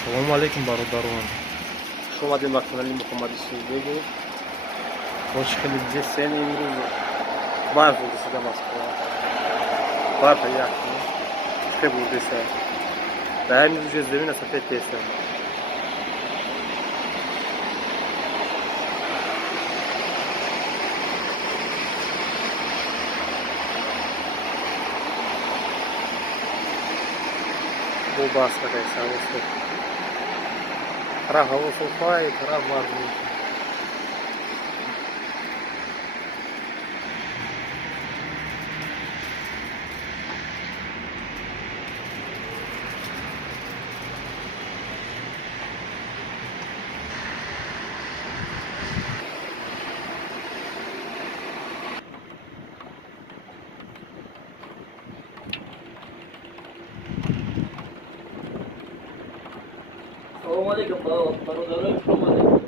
السلام عليكم برادرون. شو غادي نلقى لكم هذا الشيء ديالي واش خليت ديال الثاني ندوزو ضعف ولد سيدي ماسكو ضعف ياك كيف ولد ساعة بعد ندوز زمينا صافي تيسان بو باصة كيساوي صوت راه هو صوفايت راه مارني السلام عليكم برادر، شلون عليك؟